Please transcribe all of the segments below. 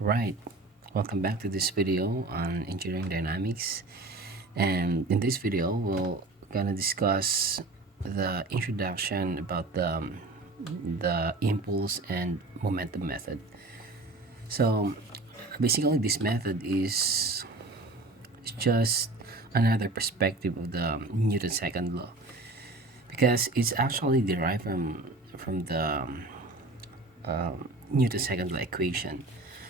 Right, welcome back to this video on engineering dynamics, and in this video we're gonna discuss the introduction about the impulse and momentum method. So basically this method is just another perspective of the Newton's second law, because it's actually derived from the Newton's second law equation.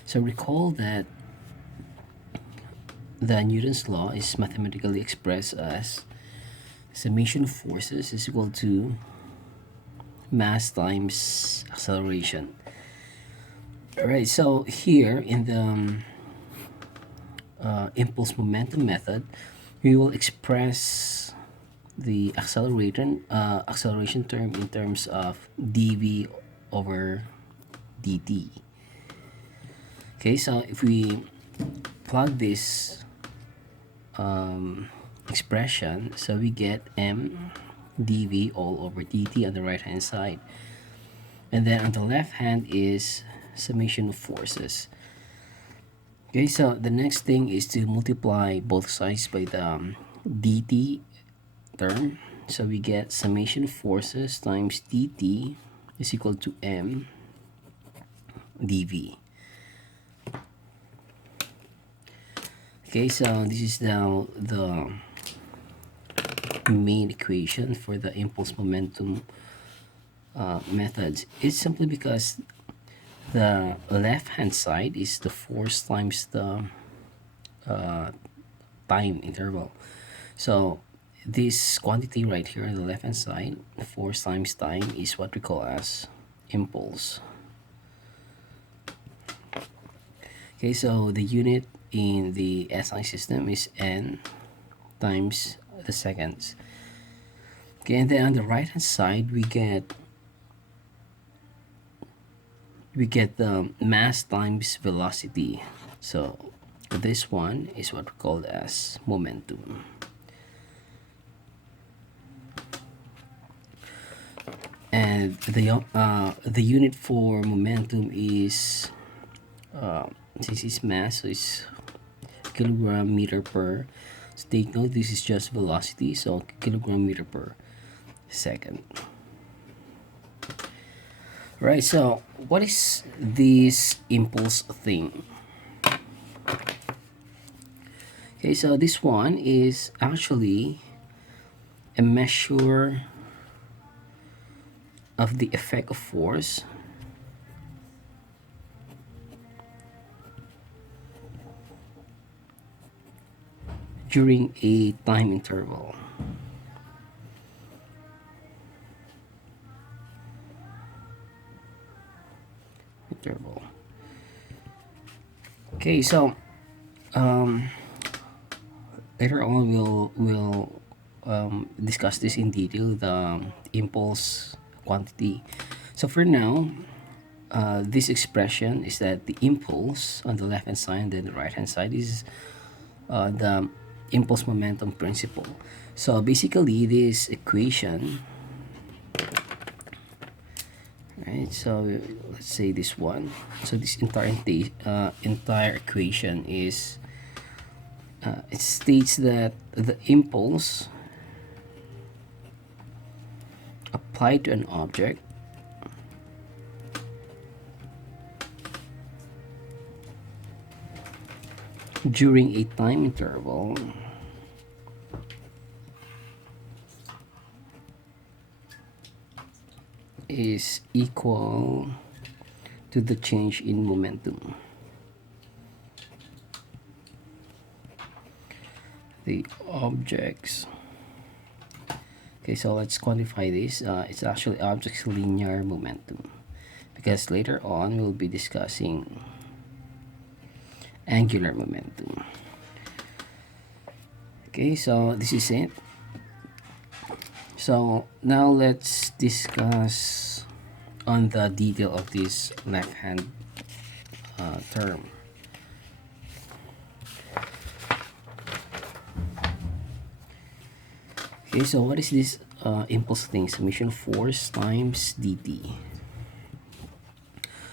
So recall that the Newton's law is mathematically expressed as summation of forces is equal to mass times acceleration. Alright, so here in the impulse momentum method, we will express the acceleration term in terms of dv over dt. Okay, so if we plug this expression, so we get m dv all over dt on the right hand side, and then on the left hand is summation of forces. Okay, so the next thing is to multiply both sides by the dt term, so we get summation of forces times dt is equal to m dv. Okay, so this is now the main equation for the impulse momentum methods. It's simply because the left hand side is the force times the time interval. So this quantity right here on the left hand side, force times time, is what we call as impulse. Okay, so the unit in the SI system is n times the seconds. Okay, and then on the right hand side we get the mass times velocity. So this one is what we call as momentum. And the unit for momentum is this is mass, so it's kilogram meter per. So take note, this is just velocity, so kilogram meter per second. Right, so what is this impulse thing? Okay, so this one is actually a measure of the effect of force during a time interval. Okay, so later on we'll discuss this in detail, the impulse quantity. So for now, this expression is that the impulse on the left hand side and then the right hand side is the impulse momentum principle. So basically this equation, right, so let's say this one, so this entire equation is it states that the impulse applied to an object during a time interval is equal to the change in momentum. The objects. Okay, so let's quantify this. It's actually object's linear momentum, because later on we'll be discussing angular momentum. Okay, so this is it. So now let's discuss on the detail of this left hand term. Okay, so what is this impulse thing? Summation force times dt.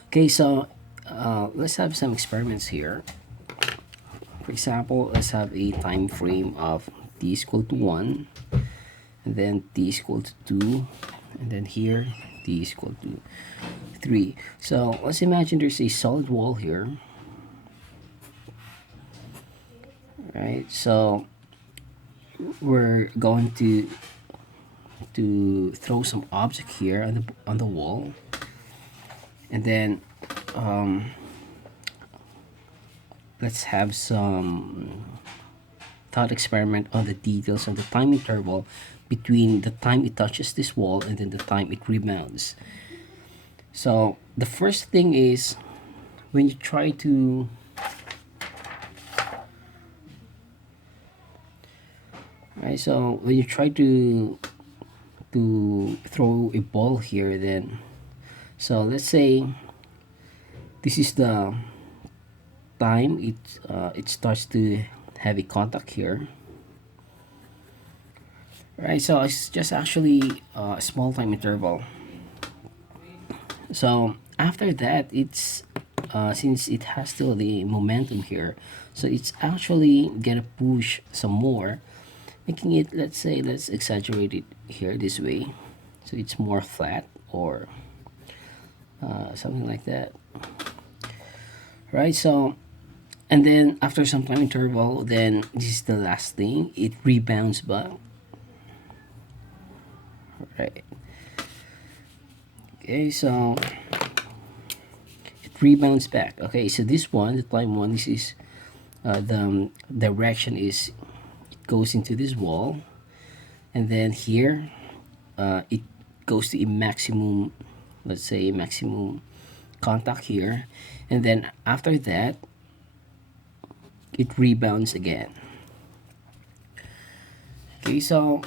Okay, so let's have some experiments here. For example, let's have a time frame of t is equal to 1, and then t is equal to 2, and then here t is equal to 3. So let's imagine there's a solid wall here, right? So we're going to throw some object here on the wall, and then let's have some thought experiment on the details of the time interval between the time it touches this wall and then the time it rebounds. So the first thing is, when you try to so when you try to throw a ball here, then so let's say this is the time it starts to have a contact here, right? So it's just actually a small time interval. So after that, it's since it has still the momentum here, so it's actually gonna push some more, making it, let's say, let's exaggerate it here this way, so it's more flat, or something like that, right? So, and then after some time interval, then this is the last thing, it rebounds back, right? Okay, so it rebounds back. Okay, so this one, the time one, this is the direction is it goes into this wall, and then here it goes to a maximum, let's say maximum contact here, and then after that it rebounds again. Okay, so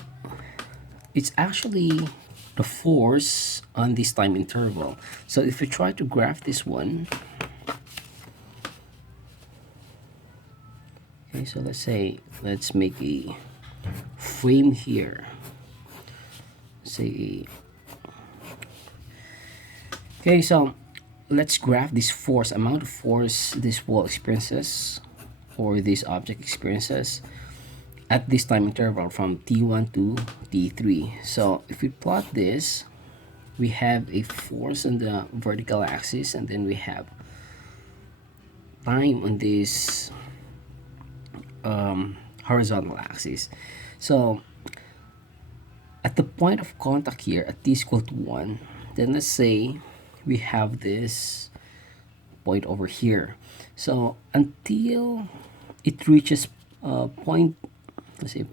it's actually the force on this time interval. So if we try to graph this one, okay, so let's make a frame here, say, okay, so let's graph this force, amount of force this wall experiences, or this object experiences at this time interval from t1 to t3. So if we plot this, we have a force on the vertical axis, and then we have time on this horizontal axis. So at the point of contact here at t is equal to 1, then let's say we have this point over here. So until it reaches point, let's say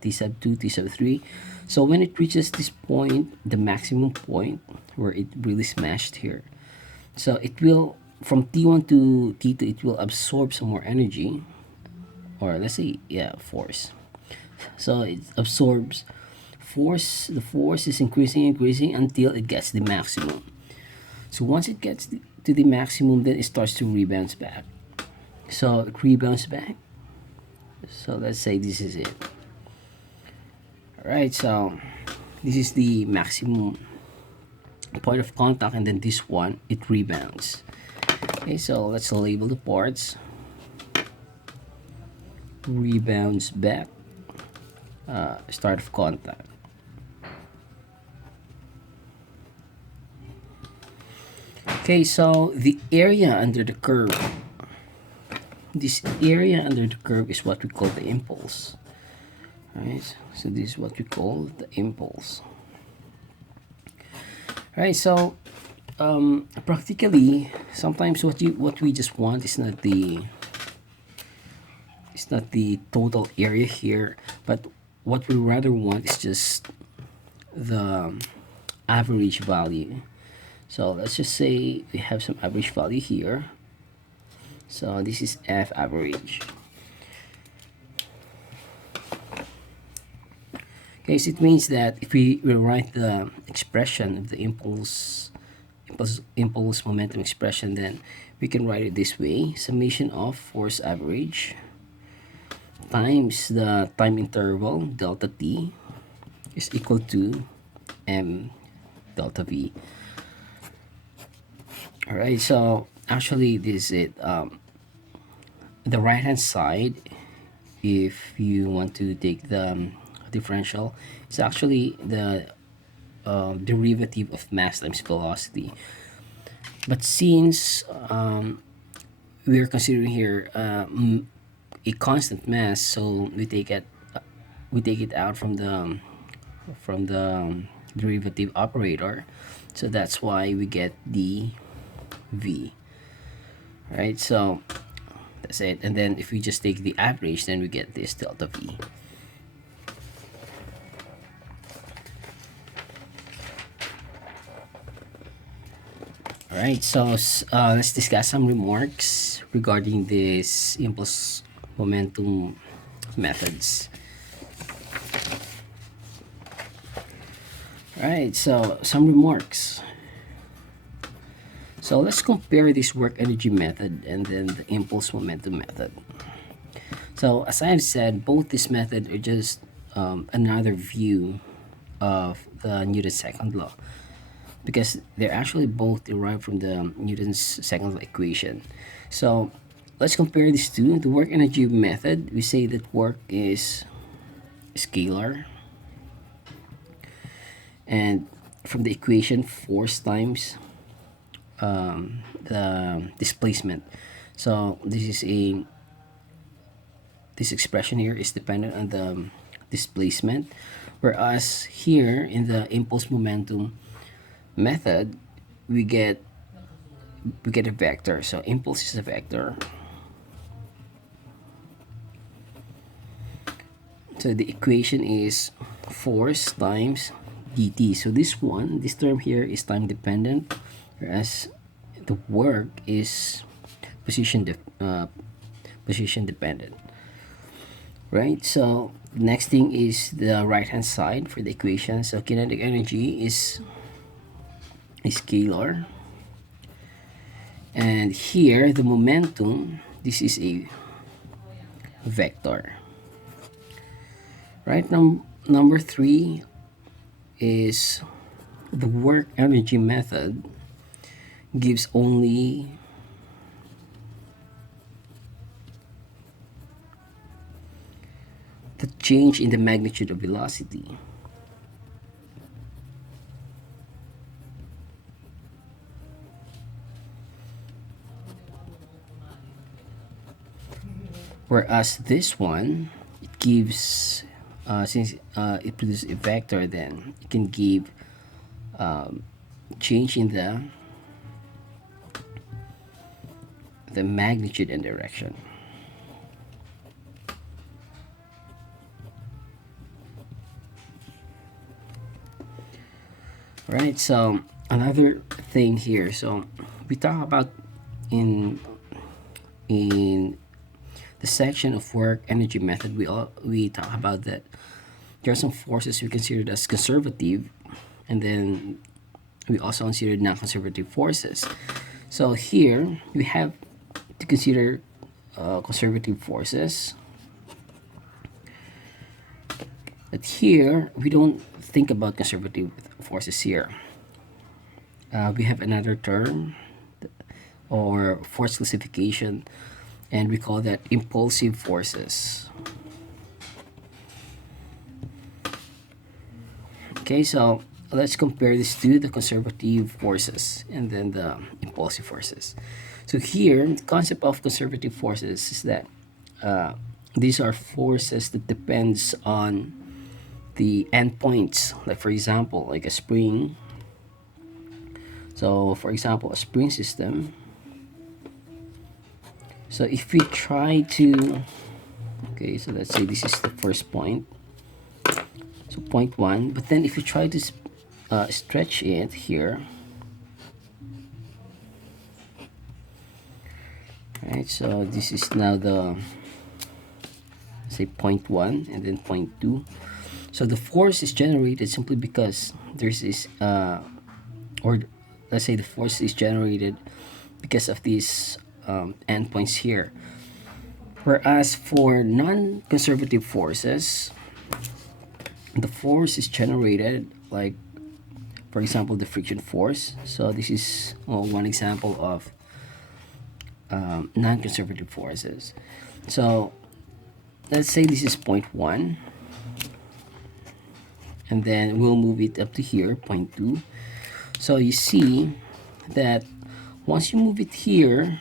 t sub 2, t sub 3. So when it reaches this point, the maximum point where it really smashed here, so it will, from t1 to t2, it will absorb some more energy, or let's say, yeah, force. So it absorbs force. The force is increasing until it gets the maximum. So once it gets to the maximum, then it starts to rebound back. So it rebounds back. So let's say this is it. Alright, so this is the maximum point of contact, and then this one, it rebounds. Okay, so let's label the parts. Rebounds back, start of contact. Okay, so the area under the curve, this area under the curve is what we call the impulse. Right, so this is what we call the impulse. Right, so practically, sometimes what we just want is not the total area here, but what we rather want is just the average value. So let's just say we have some average value here. So this is F average. Okay, so it means that if we rewrite the expression of the impulse momentum expression, then we can write it this way: summation of force average times the time interval delta t is equal to m delta v. All right, so actually this is it. The right hand side, if you want to take the differential, it's actually the derivative of mass times velocity. But since we are considering here a constant mass, so we take it out from the derivative operator, so that's why we get the v, right? So that's it. And then if we just take the average, then we get this delta v. All right, so let's discuss some remarks regarding this impulse momentum methods. All right, so some remarks. So let's compare this work energy method and then the impulse momentum method. So as I have said, both this method are just another view of the Newton's second law, because they're actually both derived from the Newton's second law equation. So let's compare these two. The work energy method, we say that work is scalar, and from the equation, force times the displacement. So this expression here is dependent on the displacement, whereas here in the impulse momentum method, we get a vector. So impulse is a vector. So the equation is force times dt. So this term here is time dependent, whereas the work is position dependent, right? So next thing is the right hand side for the equation. So kinetic energy is scalar, and here the momentum, this is a vector, right? Number 3 is the work energy method gives only the change in the magnitude of velocity. Whereas this one, it gives, since it produces a vector, then it can give change in the magnitude and direction. Right, so another thing here, so we talk about in the section of work energy method, we talk about that there are some forces we considered as conservative, and then we also considered non-conservative forces. So here we have to consider conservative forces. But here we don't think about conservative forces here. We have another term or force classification, and we call that impulsive forces. Okay, so let's compare this to the conservative forces and then the impulsive forces. So here, the concept of conservative forces is that these are forces that depends on the endpoints. Like for example, like a spring. So for example, a spring system. So if we try to, okay, so let's say this is the first point. So point 1, but then if you try to stretch it here, right? So this is now the, say, point 1 and then point 2. So the force is generated simply because there's this, or let's say the force is generated because of these endpoints here. Whereas for non-conservative forces, the force is generated, like for example the friction force. So this is one example of non-conservative forces. So let's say this is point 1, and then we'll move it up to here, point 2. So you see that once you move it here,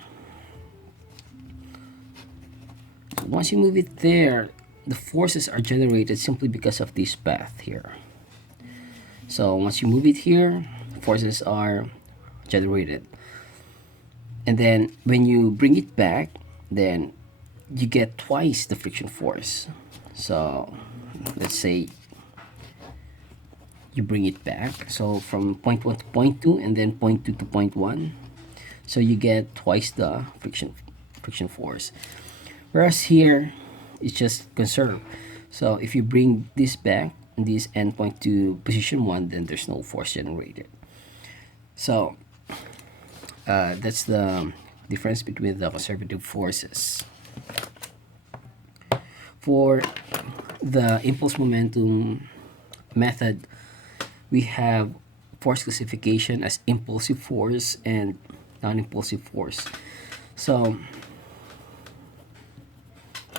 once you move it there, the forces are generated simply because of this path here. So once you move it here, forces are generated. And then when you bring it back, then you get twice the friction force. So let's say you bring it back. So from point 1 to point 2, and then point 2 to point 1. So you get twice the friction force. Whereas here, it's just conserved. So if you bring this back, this endpoint to position 1, then there's no force generated. So that's the difference between the conservative forces. For the impulse momentum method, we have force classification as impulsive force and non-impulsive force. So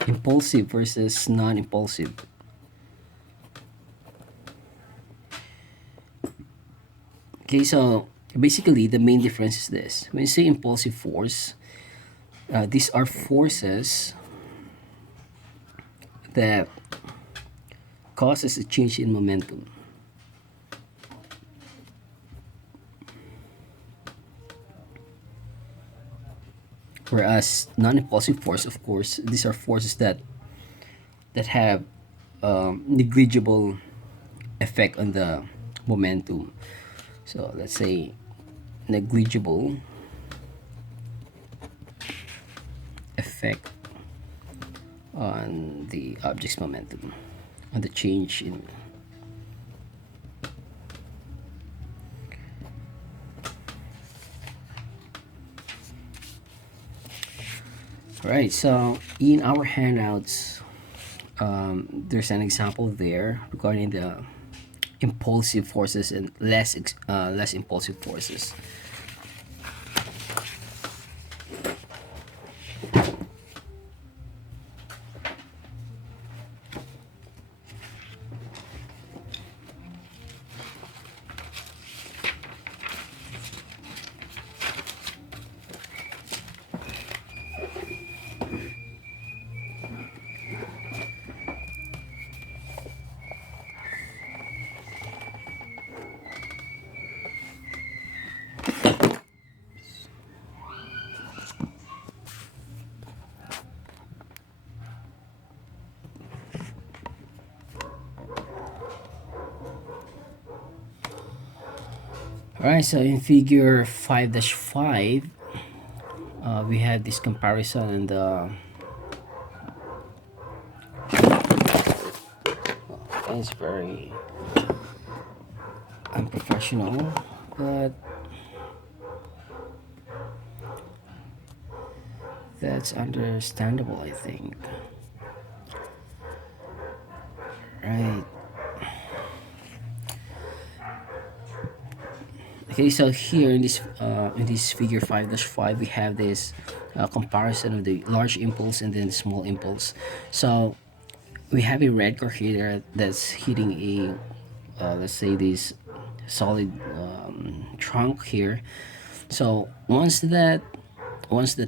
impulsive versus non-impulsive. Okay, so basically the main difference is this. When you say impulsive force, these are forces that causes a change in momentum. Whereas non-impulsive force, of course, these are forces that have negligible effect on the momentum. So let's say negligible effect on the object's momentum, on the change in. Alright, so in our handouts, there's an example there regarding the impulsive forces and less impulsive forces. Alright, so in figure 5-5, we have this comparison, and it's very unprofessional, but that's understandable, I think. Right. Okay, so here in this figure 5-5, we have this comparison of the large impulse and then the small impulse. So we have a red car here that's hitting a let's say this solid trunk here. So once that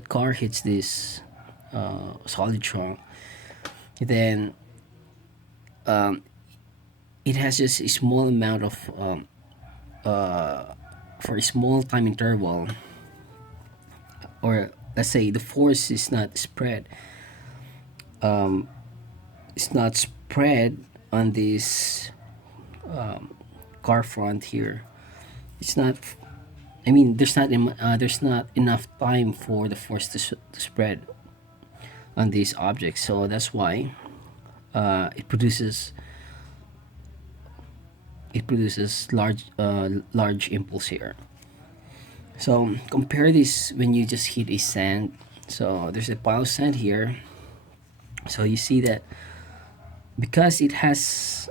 car hits this solid trunk, then it has just a small amount of for a small time interval, or let's say the force is not spread. It's not spread on this car front here. It's not. I mean, there's not enough time for the force to spread on these objects. So that's why it produces large impulse here. So compare this when you just hit a sand. So there's a pile of sand here. So you see that because it has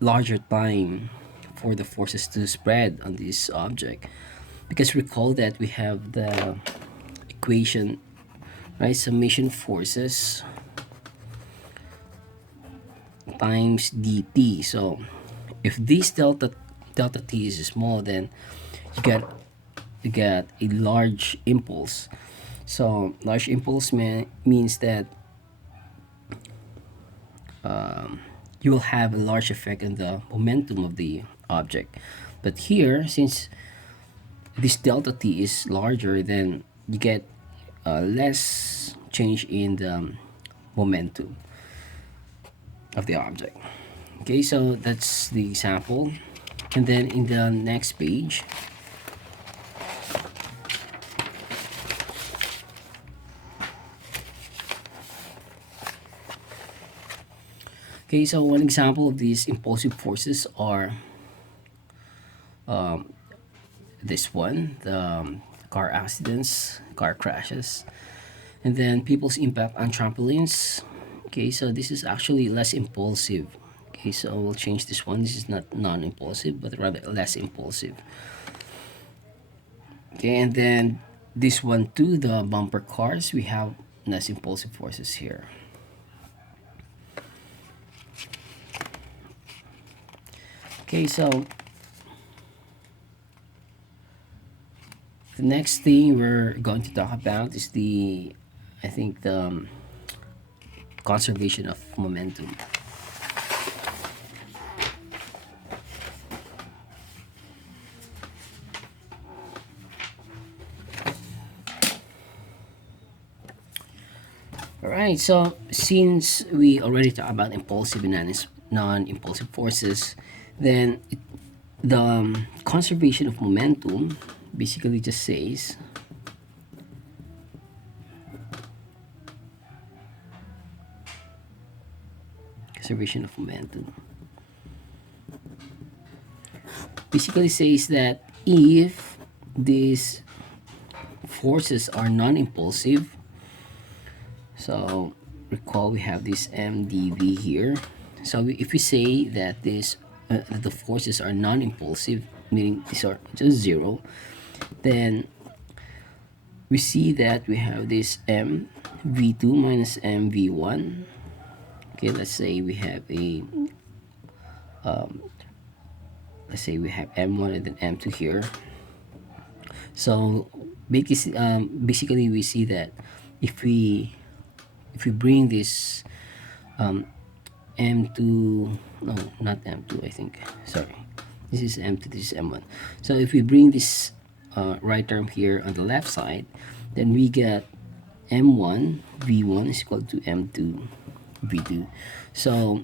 larger time for the forces to spread on this object, because recall that we have the equation, right? Summation forces times dt. So if this delta t is small, then you get a large impulse. So large impulse means that you will have a large effect on the momentum of the object. But here, since this delta t is larger, then you get less change in the momentum of the object. Okay, so that's the example. And then in the next page, okay, so one example of these impulsive forces are this one, the car accidents, car crashes, and then people's impact on trampolines. Okay, so this is actually less impulsive. Okay, so we'll change this one. This is not non-impulsive, but rather less impulsive. Okay, and then this one too, the bumper cars, we have less impulsive forces here. Okay, so the next thing we're going to talk about is the conservation of momentum. Alright, so since we already talked about impulsive and non-impulsive forces, then the conservation of momentum basically just says conservation of momentum basically says that if these forces are non-impulsive, so recall we have this mdv here. So if we say that the forces are non-impulsive, meaning these are just zero, then we see that we have this mv2 minus mv1. Okay, let's say we have m1 and then m2 here. So basically we see that if we bring this m2, no, not m2, I think, sorry, this is m2, this is m1. So if we bring this right term here on the left side, then we get m1 v1 is equal to m2 v2. So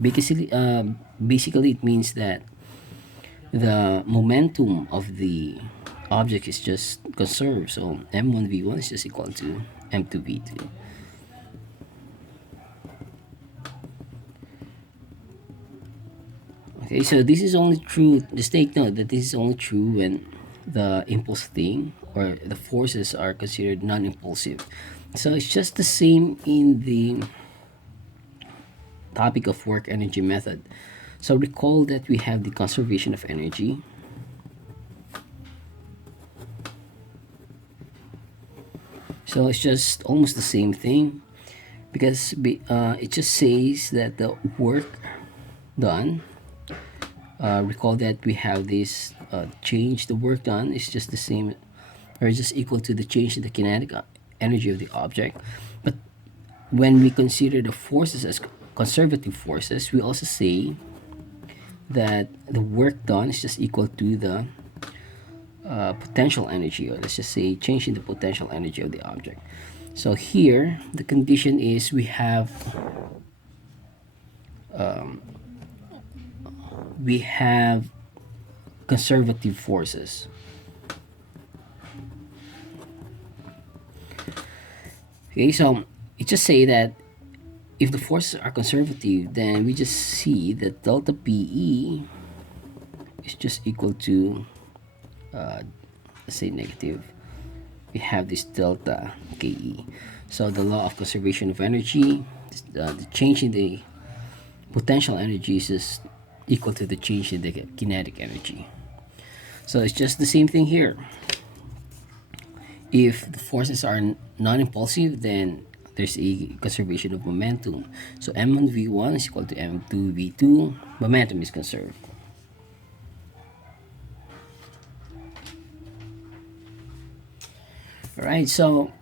basically it means that the momentum of the object is just conserved. So m1 v1 is just equal to m2 v2. Okay, so this is only true, just take note that this is only true when the impulse thing or the forces are considered non-impulsive. So it's just the same in the topic of work energy method. So recall that we have the conservation of energy. So it's just almost the same thing, because it just says that the work done, recall that we have this change, the work done is just the same or just equal to the change in the kinetic energy of the object. But when we consider the forces as conservative forces, we also say that the work done is just equal to the potential energy, or let's just say change in the potential energy of the object. So here the condition is we have conservative forces. Okay, so it just say that if the forces are conservative, then we just see that delta PE is just equal to let's say negative. We have this delta KE. So the law of conservation of energy, the change in the potential energy is just equal to the change in the kinetic energy. So it's just the same thing here. If the forces are non-impulsive, then there's a conservation of momentum. So m1 v1 is equal to m2 v2. Momentum is conserved. Alright, so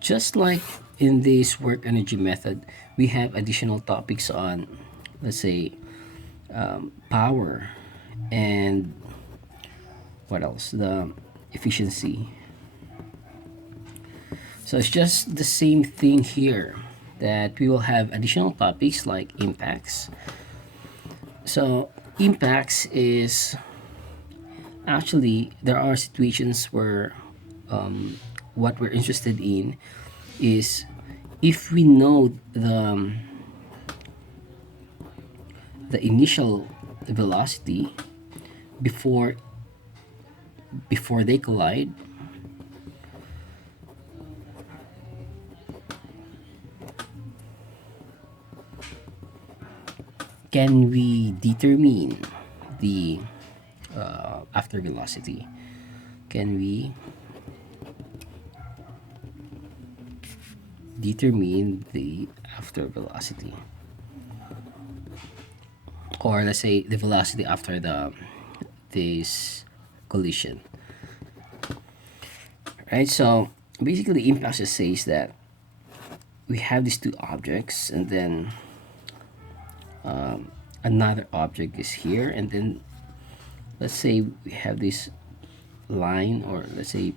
just like in this work energy method, we have additional topics on, let's say, power and what else? The efficiency. So it's just the same thing here, that we will have additional topics like impacts. So impacts is actually, there are situations where what we're interested in is if we know the initial velocity before they collide, can we determine the after velocity? Can we determine the after velocity, or let's say the velocity after this collision? Right, so basically impact just says that we have these two objects, and then another object is here, and then let's say we have this line, or let's say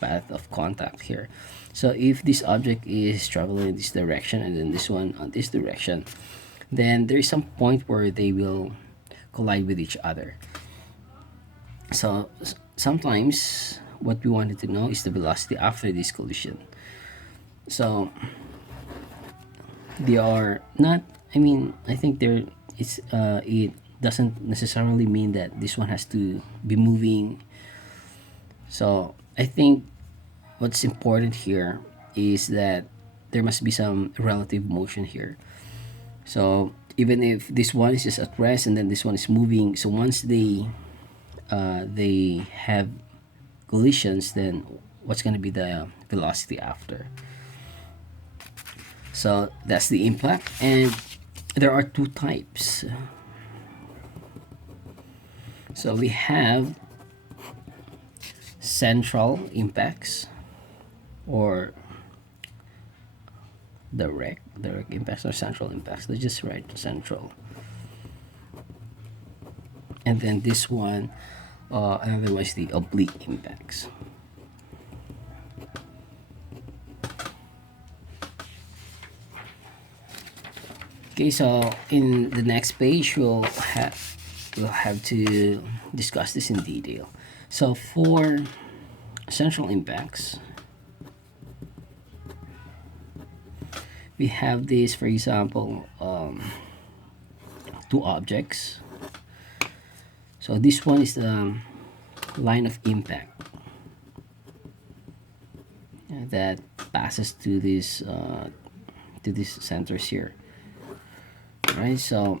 path of contact here. So if this object is traveling in this direction and then this one on this direction, then there is some point where they will collide with each other. So sometimes what we wanted to know is the velocity after this collision. So they are not, I think there it's it doesn't necessarily mean that this one has to be moving. So I think what's important here is that there must be some relative motion here. So even if this one is just at rest and then this one is moving, so once they have collisions, then what's going to be the velocity after? So that's the impact, and there are two types. So we have central impacts, or direct impacts, or central impacts. Let's just write central. And then this one, otherwise the oblique impacts. Okay, so in the next page we'll have to discuss this in detail. So for central impacts, we have this, for example, two objects. So this one is the line of impact that passes to these centers here. Right, so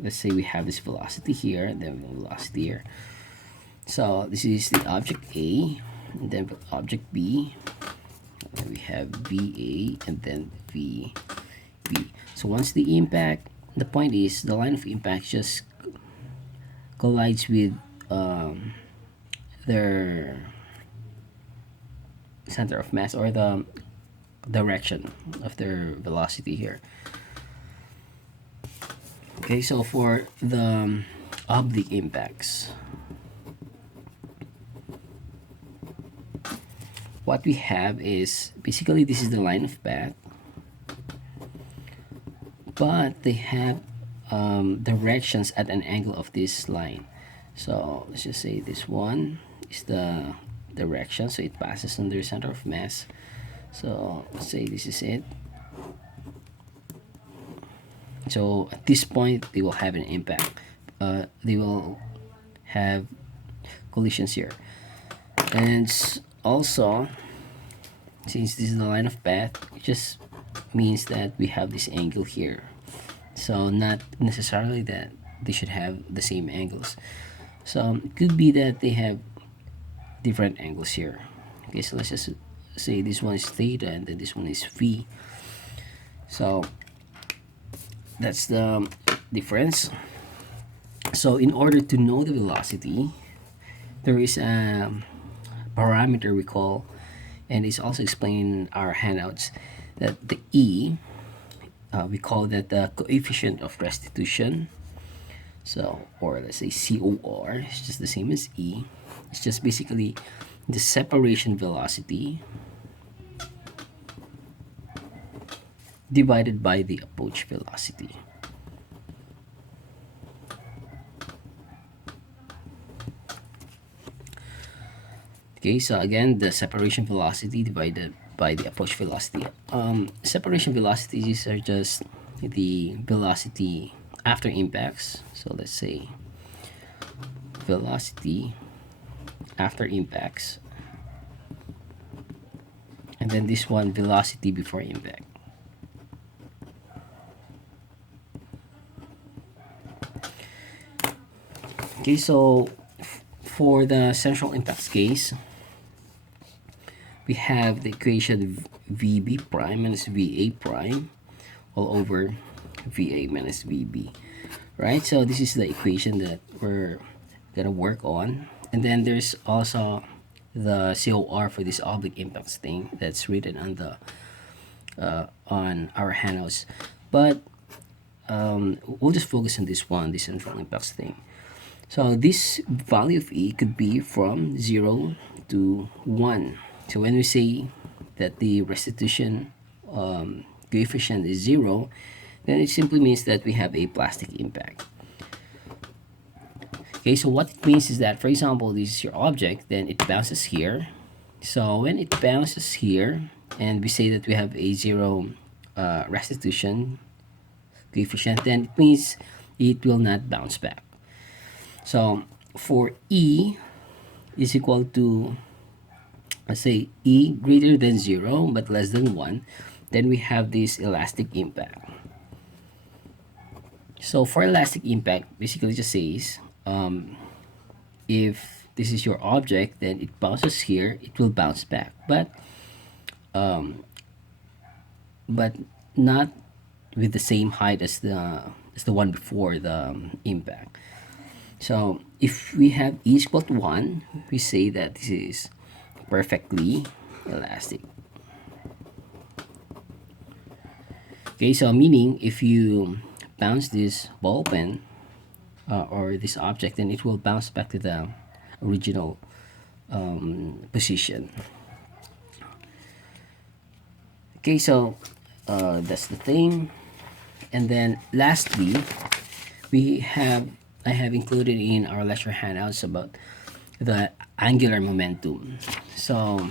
let's say we have this velocity here and then velocity here. So this is the object A, and then object B, and then we have VA, and then VB. So once the impact, the point is the line of impact just collides with their center of mass, or the direction of their velocity here. Okay, so for the oblique impacts, what we have is basically this is the line of path, but they have directions at an angle of this line. So let's just say this one is the direction, so it passes under center of mass. So let's say this is it. So at this point they will have an impact. They will have collisions here, and also since this is the line of path, it just means that we have this angle here. So not necessarily that they should have the same angles. So it could be that they have different angles here. Okay, so let's just say this one is theta and then this one is phi. So that's the difference. So in order to know the velocity, there is a parameter we call, and it's also explained in our handouts, that the E, we call that the coefficient of restitution. So, or let's say COR, it's just the same as E. It's just basically the separation velocity divided by the approach velocity. Okay, so again, the separation velocity divided by the approach velocity. Separation velocities are just the velocity after impacts. So let's say velocity after impacts, and then this one, velocity before impact. Okay, so for the central impacts case, we have the equation VB prime minus VA prime all over VA minus VB, right? So this is the equation that we're gonna work on. And then there's also the COR for this oblique impacts thing that's written on the on our handouts. But we'll just focus on this one, the central impacts thing. So this value of E could be from 0 to 1. So when we say that the restitution coefficient is 0, then it simply means that we have a plastic impact. Okay, so what it means is that, for example, this is your object, then it bounces here. So when it bounces here, and we say that we have a 0 restitution coefficient, then it means it will not bounce back. So for E is equal to, let's say, E greater than 0 but less than 1, then we have this elastic impact. So for elastic impact, basically just says, if this is your object, then it bounces here, it will bounce back, but not with the same height as the one before the impact. So if we have E is equal to 1, we say that this is perfectly elastic. Okay, so meaning if you bounce this ball pen or this object, then it will bounce back to the original position. Okay, so that's the thing. And then lastly, I have included in our lecture handouts about the angular momentum. So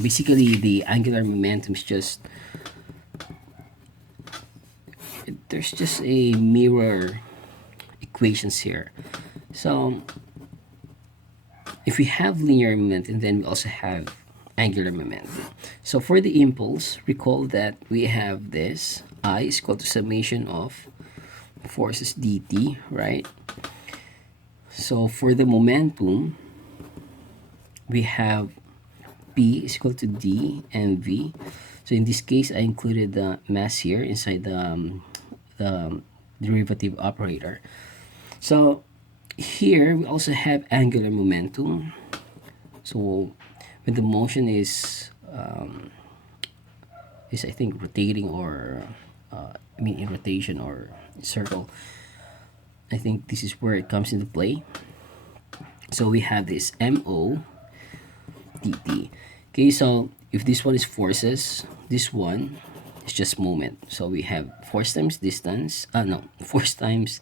basically the angular momentum is just, there's just a mirror equations here. So if we have linear momentum, then we also have angular momentum. So for the impulse, recall that we have this I is equal to summation of forces dt, right? So for the momentum, we have P is equal to D and V. So in this case, I included the mass here inside the derivative operator. So here we also have angular momentum. So when the motion is I think rotating, or in rotation or circle, I think this is where it comes into play. So we have this MO dt. Okay, so if this one is forces, this one is just moment. So we have force times distance, force times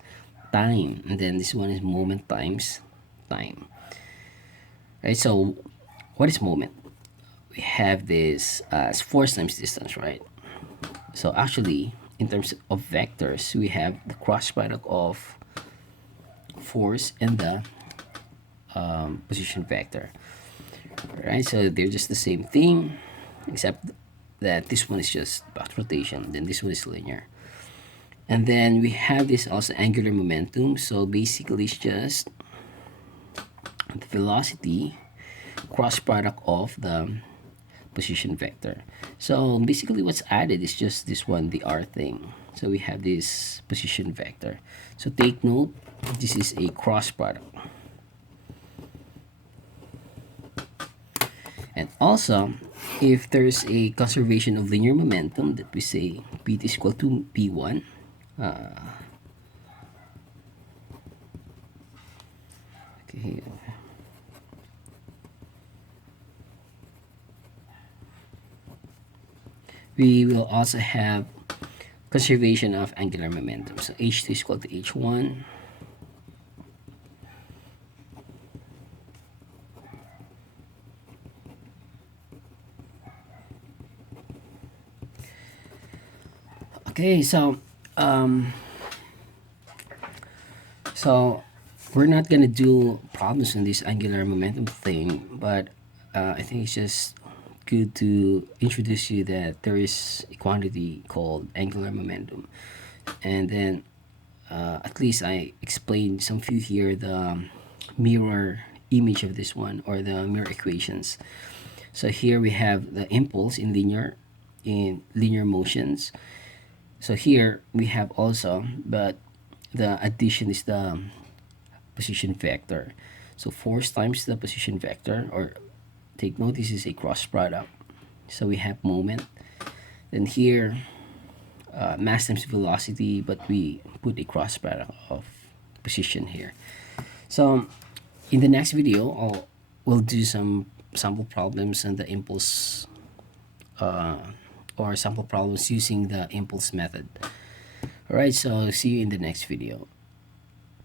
time, and then this one is moment times time. Right, so what is moment? We have this as force times distance, right? So actually, in terms of vectors, we have the cross product of force and the position vector. Right, so they're just the same thing, except that this one is just back rotation, then this one is linear. And then we have this also angular momentum. So basically it's just the velocity cross product of the position vector. So basically what's added is just this one, the r thing. So we have this position vector. So take note, this is a cross product. And also, if there's a conservation of linear momentum that we say p is equal to p1, okay, we will also have conservation of angular momentum. So h2 is equal to h1. Okay, um, so we're not gonna do problems in this angular momentum thing, but I think it's just good to introduce you that there is a quantity called angular momentum, and then at least I explained some few here the mirror image of this one, or the mirror equations. So here we have the impulse in linear motions. So here we have also, but the addition is the position vector. So force times the position vector, or take note, this is a cross product. So we have moment. Then here, mass times velocity, but we put a cross product of position here. So in the next video, we'll do some sample problems and the impulse, or sample problems using the impulse method. Alright, so see you in the next video.